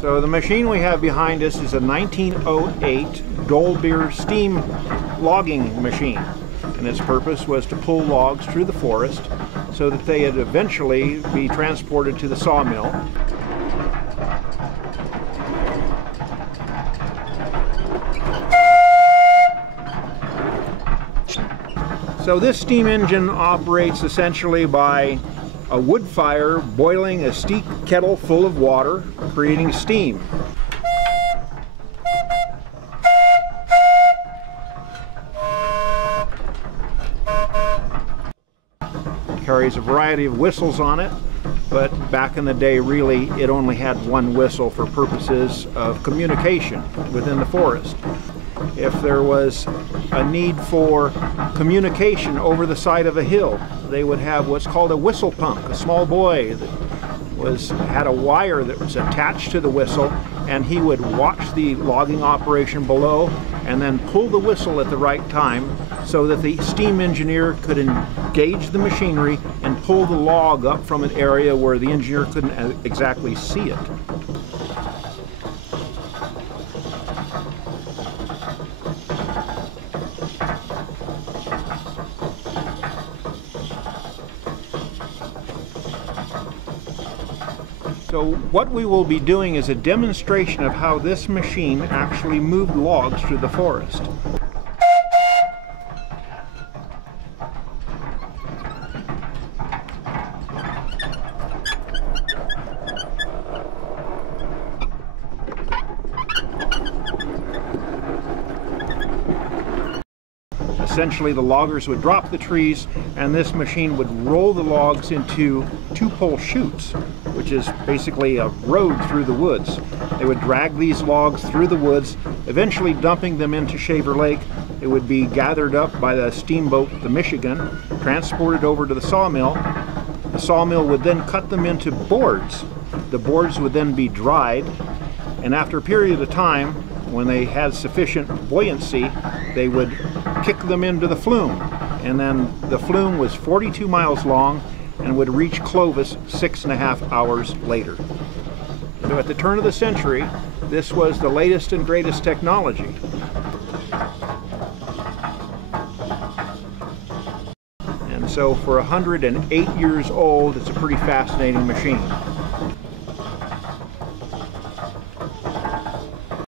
So the machine we have behind us is a 1908 Dole Beer steam logging machine, and its purpose was to pull logs through the forest so that they would eventually be transported to the sawmill. So this steam engine operates essentially by a wood fire boiling a steep kettle full of water, creating steam. It carries a variety of whistles on it, but back in the day really it only had one whistle for purposes of communication within the forest. If there was a need for communication over the side of a hill, they would have what's called a whistle punk, a small boy that had a wire that was attached to the whistle, and he would watch the logging operation below and then pull the whistle at the right time so that the steam engineer could engage the machinery and pull the log up from an area where the engineer couldn't exactly see it. So what we will be doing is a demonstration of how this machine actually moved logs through the forest. Essentially, the loggers would drop the trees, and this machine would roll the logs into two-pole chutes, which is basically a road through the woods. They would drag these logs through the woods, eventually dumping them into Shaver Lake. It would be gathered up by the steamboat, the Michigan, transported over to the sawmill. The sawmill would then cut them into boards. The boards would then be dried, and after a period of time, when they had sufficient buoyancy, they would kick them into the flume. And then the flume was 42 miles long and would reach Clovis 6.5 hours later. So at the turn of the century, this was the latest and greatest technology. And so for 108 years old, it's a pretty fascinating machine.